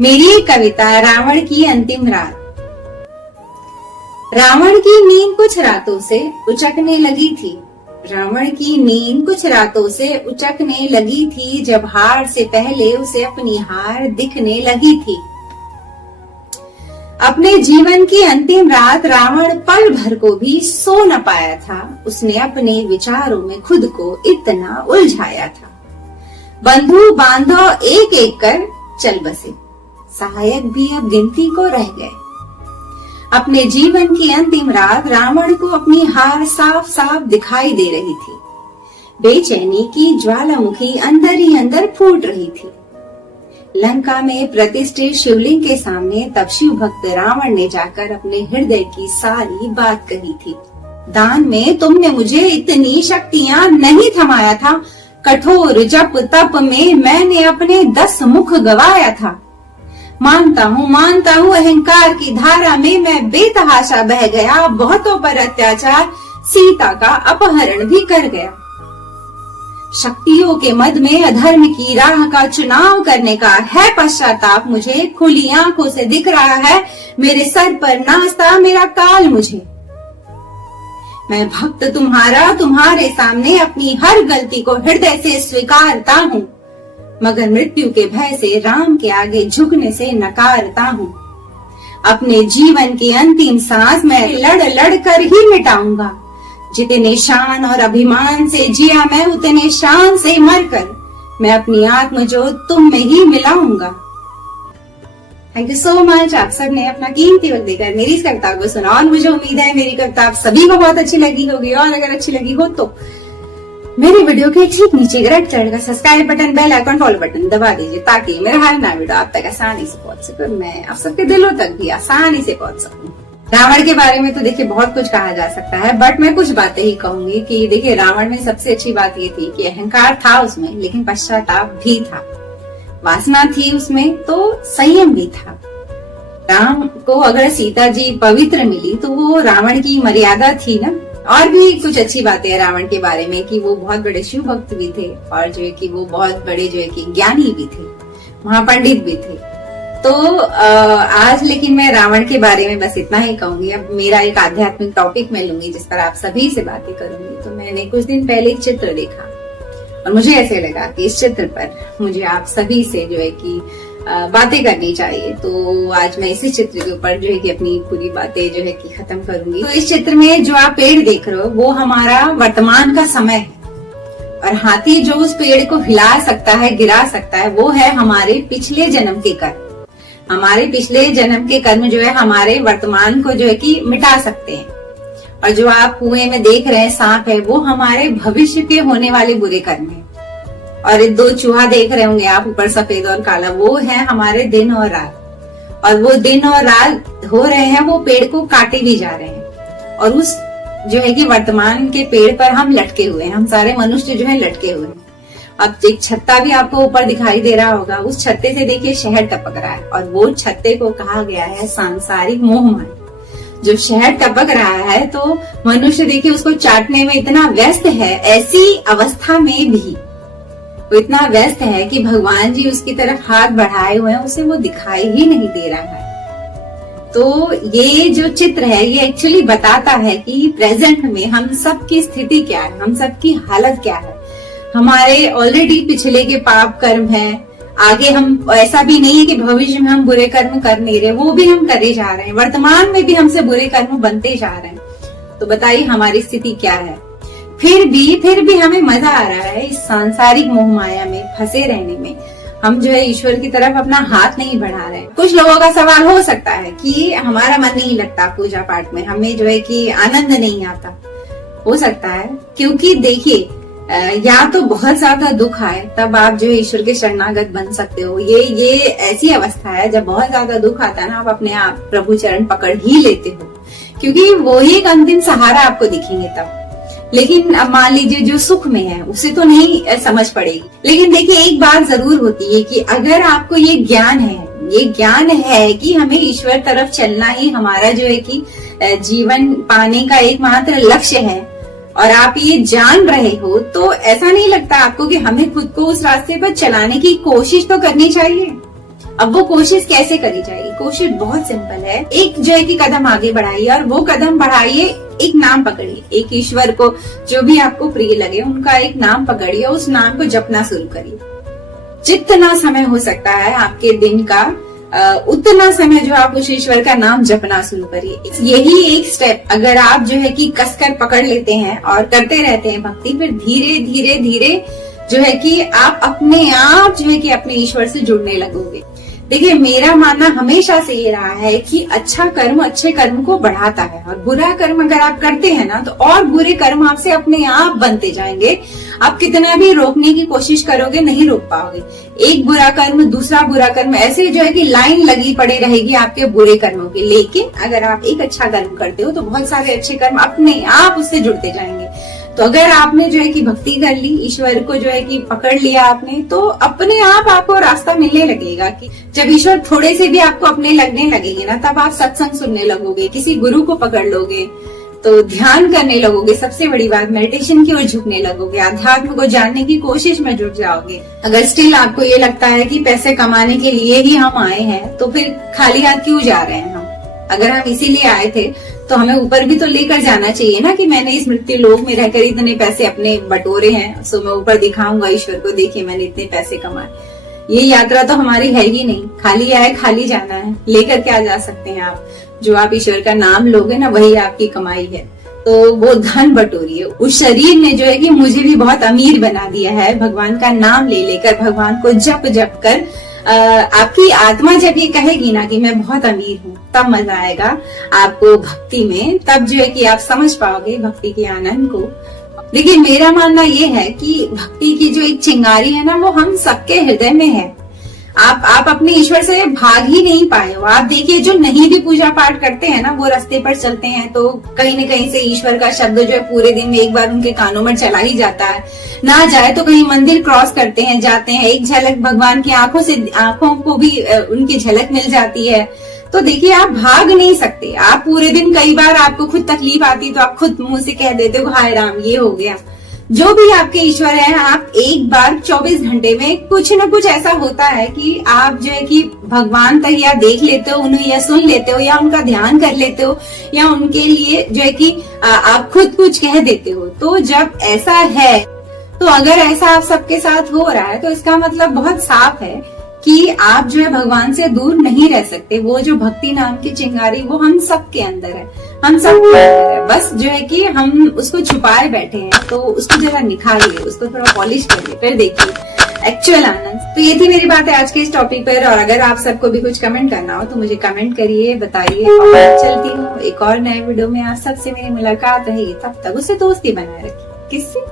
मेरी कविता रावण की अंतिम रात। रावण की नींद कुछ रातों से उचकने लगी थी। रावण की नींद कुछ रातों से उचकने लगी थी, जब हार से पहले उसे अपनी हार दिखने लगी थी। अपने जीवन की अंतिम रात रावण पल भर को भी सो न पाया था। उसने अपने विचारों में खुद को इतना उलझाया था। बंधु बांधव एक एक कर चल बसे, सहायक भी अब गिनती को रह गए। अपने जीवन की अंतिम रात रावण को अपनी हार साफ साफ दिखाई दे रही थी। बेचैनी की ज्वालामुखी अंदर ही अंदर फूट रही थी। लंका में प्रतिष्ठित शिवलिंग के सामने तब शिव भक्त रावण ने जाकर अपने हृदय की सारी बात कही थी। दान में तुमने मुझे इतनी शक्तियां नहीं थमाया था। कठोर जप तप में मैंने अपने 10 मुख गवाया था। मानता हूँ अहंकार की धारा में मैं बेतहाशा बह गया। बहुतों पर अत्याचार, सीता का अपहरण भी कर गया। शक्तियों के मद में अधर्म की राह का चुनाव करने का है पश्चाताप मुझे। खुली आंखों से दिख रहा है मेरे सर पर नाचता मेरा काल मुझे। मैं भक्त तुम्हारा तुम्हारे सामने अपनी हर गलती को हृदय से स्वीकारता हूँ, मगर मृत्यु के भय से राम के आगे झुकने से नकारता हूँ। अपने जीवन की अंतिम सांस मैं लड़ लड़ कर ही मिटाऊंगा। जितने शान और अभिमान से जिया मैं, उतने शान से मरकर मैं अपनी आत्म ज्योत तुम में ही मिलाऊंगा। Thank you so much. आप सब ने अपना कीमती वक्त देकर मेरी इस कविता को सुना और मुझे उम्मीद है मेरी कविता आप सभी को बहुत अच्छी लगी होगी। और अगर अच्छी लगी हो तो मेरी वीडियो के ठीक नीचे रेड कलर का subscribe button, bell icon, follow button दबा दीजिए ताकि मेरा हर नया वीडियो आप तक आसानी से पहुंच सके, मैं आप सबके दिलों तक भी आसानी से पहुंच सकूं। रावण के बारे में तो देखिए बहुत कुछ कहा जा सकता है, बट मैं कुछ बातें ही कहूंगी कि देखिए रावण में सबसे अच्छी बात ये थी कि अहंकार था उसमें, लेकिन पश्चाताप भी था। वासना थी उसमें तो संयम भी था। राम को अगर सीता जी पवित्र मिली तो वो रावण की मर्यादा थी ना। और भी कुछ अच्छी बातें हैं रावण के बारे में कि वो बहुत बड़े शिव भक्त भी थे और जो है कि वो बहुत बड़े जो है कि ज्ञानी भी थे, महापंडित भी थे। तो आज लेकिन मैं रावण के बारे में बस इतना ही कहूंगी। अब मेरा एक आध्यात्मिक टॉपिक मैं लूंगी जिस पर आप सभी से बातें करूंगी। तो मैंने कुछ दिन पहले एक चित्र देखा और मुझे ऐसे लगा कि इस चित्र पर मुझे आप सभी से जो है कि बातें करनी चाहिए। तो आज मैं इसी चित्र के ऊपर जो है कि अपनी पूरी बातें जो है कि खत्म करूंगी। तो इस चित्र में जो आप पेड़ देख रहे हो वो हमारा वर्तमान का समय है, और हाथी जो उस पेड़ को हिला सकता है, गिरा सकता है, वो है हमारे पिछले जन्म के कर्म। हमारे पिछले जन्म के कर्म जो है हमारे वर्तमान को जो है कि मिटा सकते हैं। और जो आप कुएं में देख रहे हैं सांप है, वो हमारे भविष्य के होने वाले बुरे कर्म है। और 2 चूहा देख रहे होंगे आप ऊपर सफेद और काला, वो है हमारे दिन और रात। और वो दिन और रात हो रहे हैं, वो पेड़ को काटे भी जा रहे हैं। और उस जो है कि वर्तमान के पेड़ पर हम लटके हुए हैं, हम सारे मनुष्य जो है लटके हुए हैं। अब एक छत्ता भी आपको ऊपर दिखाई दे रहा होगा, उस छत्ते से देखिए शहद टपक रहा है और वो छत्ते को कहा गया है सांसारिक मोहमाया। जो शहद टपक रहा है तो मनुष्य देखिए उसको चाटने में इतना व्यस्त है, ऐसी अवस्था में भी वो इतना व्यस्त है कि भगवान जी उसकी तरफ हाथ बढ़ाए हुए हैं, उसे वो दिखाई ही नहीं दे रहा है। तो ये जो चित्र है ये एक्चुअली बताता है कि प्रेजेंट में हम सब की स्थिति क्या है, हम सब की हालत क्या है। हमारे ऑलरेडी पिछले के पाप कर्म हैं, आगे हम ऐसा भी नहीं है कि भविष्य में हम बुरे कर्म कर नहीं रहे, वो भी हम करे जा रहे हैं। वर्तमान में भी हमसे बुरे कर्म बनते जा रहे हैं। तो बताइए हमारी स्थिति क्या है। फिर भी हमें मजा आ रहा है इस सांसारिक मोह माया में फंसे रहने में। हम जो है ईश्वर की तरफ अपना हाथ नहीं बढ़ा रहे। कुछ लोगों का सवाल हो सकता है कि हमारा मन नहीं लगता पूजा पाठ में, हमें जो है कि आनंद नहीं आता। हो सकता है क्योंकि देखिए या तो बहुत ज्यादा दुख आए तब आप जो है ईश्वर के शरणागत बन सकते हो। ये ऐसी अवस्था है जब बहुत ज्यादा दुख आता है ना, आप अपने आप प्रभु चरण पकड़ ही लेते हो, क्योंकि वो ही एक अंतिम सहारा आपको दिखेंगे तब। लेकिन अब मान लीजिए जो सुख में है उसे तो नहीं समझ पड़ेगी। लेकिन देखिए एक बात जरूर होती है कि अगर आपको ये ज्ञान है कि हमें ईश्वर तरफ चलना ही हमारा जो है कि जीवन पाने का एकमात्र लक्ष्य है, और आप ये जान रहे हो, तो ऐसा नहीं लगता आपको कि हमें खुद को उस रास्ते पर चलाने की कोशिश तो करनी चाहिए। अब वो कोशिश कैसे करी जाएगी? कोशिश बहुत सिंपल है। एक जो है कि कदम आगे बढ़ाइए और वो कदम बढ़ाइए, एक नाम पकड़िए, एक ईश्वर को जो भी आपको प्रिय लगे उनका एक नाम पकड़िए, उस नाम को जपना शुरू करिए। जितना समय हो सकता है आपके दिन का उतना समय जो आप उस ईश्वर का नाम जपना शुरू करिए। यही एक स्टेप अगर आप जो है कि कसकर पकड़ लेते हैं और करते रहते हैं भक्ति, फिर धीरे धीरे धीरे जो है कि आप अपने आप जो है कि अपने ईश्वर से जुड़ने लगोगे। देखिए, मेरा मानना हमेशा से ये रहा है कि अच्छा कर्म अच्छे कर्म को बढ़ाता है, और बुरा कर्म अगर आप करते हैं ना तो और बुरे कर्म आपसे अपने आप बनते जाएंगे। आप कितना भी रोकने की कोशिश करोगे नहीं रोक पाओगे। एक बुरा कर्म दूसरा बुरा कर्म, ऐसे जो है कि लाइन लगी पड़ी रहेगी आपके बुरे कर्मों की। लेकिन अगर आप एक अच्छा कर्म करते हो तो बहुत सारे अच्छे कर्म अपने आप उससे जुड़ते जाएंगे। तो अगर आपने जो है कि भक्ति कर ली, ईश्वर को जो है कि पकड़ लिया आपने, तो अपने आप आपको रास्ता मिलने लगेगा। कि जब ईश्वर थोड़े से भी आपको अपने लगने लगेंगे ना, तब आप सत्संग सुनने लगोगे, किसी गुरु को पकड़ लोगे, तो ध्यान करने लगोगे। सबसे बड़ी बात, मेडिटेशन की ओर झुकने लगोगे, अध्यात्म को जानने की कोशिश में जुट जाओगे। अगर स्टिल आपको ये लगता है कि पैसे कमाने के लिए ही हम आए हैं, तो फिर खाली हाथ क्यों जा रहे हैं हम? अगर हम इसीलिए आए थे तो हमें ऊपर भी तो लेकर जाना चाहिए ना, कि मैंने इस मृत्यु लोक में रहकर इतने पैसे अपने बटोरे हैं, सो मैं ऊपर दिखाऊंगा ईश्वर को, देखिए मैंने इतने पैसे कमाए। ये यात्रा तो हमारी है ही नहीं, खाली आए खाली जाना है। लेकर क्या जा सकते हैं आप? जो आप ईश्वर का नाम लोगे ना, वही आपकी कमाई है। तो वो धन बटोरिए। उस शरीर ने जो है कि मुझे भी बहुत अमीर बना दिया है, भगवान का नाम ले लेकर, भगवान को जप जप कर। आपकी आत्मा जब ये कहेगी ना कि मैं बहुत अमीर हूँ, तब मजा आएगा आपको भक्ति में। तब जो है कि आप समझ पाओगे भक्ति के आनंद को। देखिए, मेरा मानना ये है कि भक्ति की जो एक चिंगारी है ना, वो हम सबके हृदय में है। आप अपने ईश्वर से भाग ही नहीं पाए हो। आप देखिए, जो नहीं भी पूजा पाठ करते हैं ना, वो रास्ते पर चलते हैं तो कहीं न कहीं से ईश्वर का शब्द जो है पूरे दिन में एक बार उनके कानों में चला ही जाता है। ना जाए तो कहीं मंदिर क्रॉस करते हैं, जाते हैं, एक झलक भगवान की आंखों को भी उनकी झलक मिल जाती है। तो देखिए, आप भाग नहीं सकते। आप पूरे दिन, कई बार आपको खुद तकलीफ आती तो आप खुद मुंह से कह देते हो, हाय राम ये हो गया। जो भी आपके ईश्वर है, आप एक बार 24 घंटे में कुछ न कुछ ऐसा होता है कि आप जो है कि भगवान तक या देख लेते हो उन्हें, या सुन लेते हो, या उनका ध्यान कर लेते हो, या उनके लिए जो है कि आप खुद कुछ कह देते हो। तो जब ऐसा है, तो अगर ऐसा आप सबके साथ हो रहा है, तो इसका मतलब बहुत साफ है कि आप जो है भगवान से दूर नहीं रह सकते। वो जो भक्ति नाम की चिंगारी, वो हम सबके अंदर है, हम सबके अंदर है। बस जो है कि हम उसको छुपाए बैठे हैं, तो उसको जरा निखारिए, उसको थोड़ा पॉलिश करिए, फिर देखिए एक्चुअल आनंद। तो ये थी मेरी बात है आज के इस टॉपिक पर। और अगर आप सबको भी कुछ कमेंट करना हो तो मुझे कमेंट करिए, बताइए। और चलती हूँ एक और नए वीडियो में। आज सबसे मेरी मुलाकात रहेगी, तब तक उससे दोस्ती बनाए रखिए। किससे?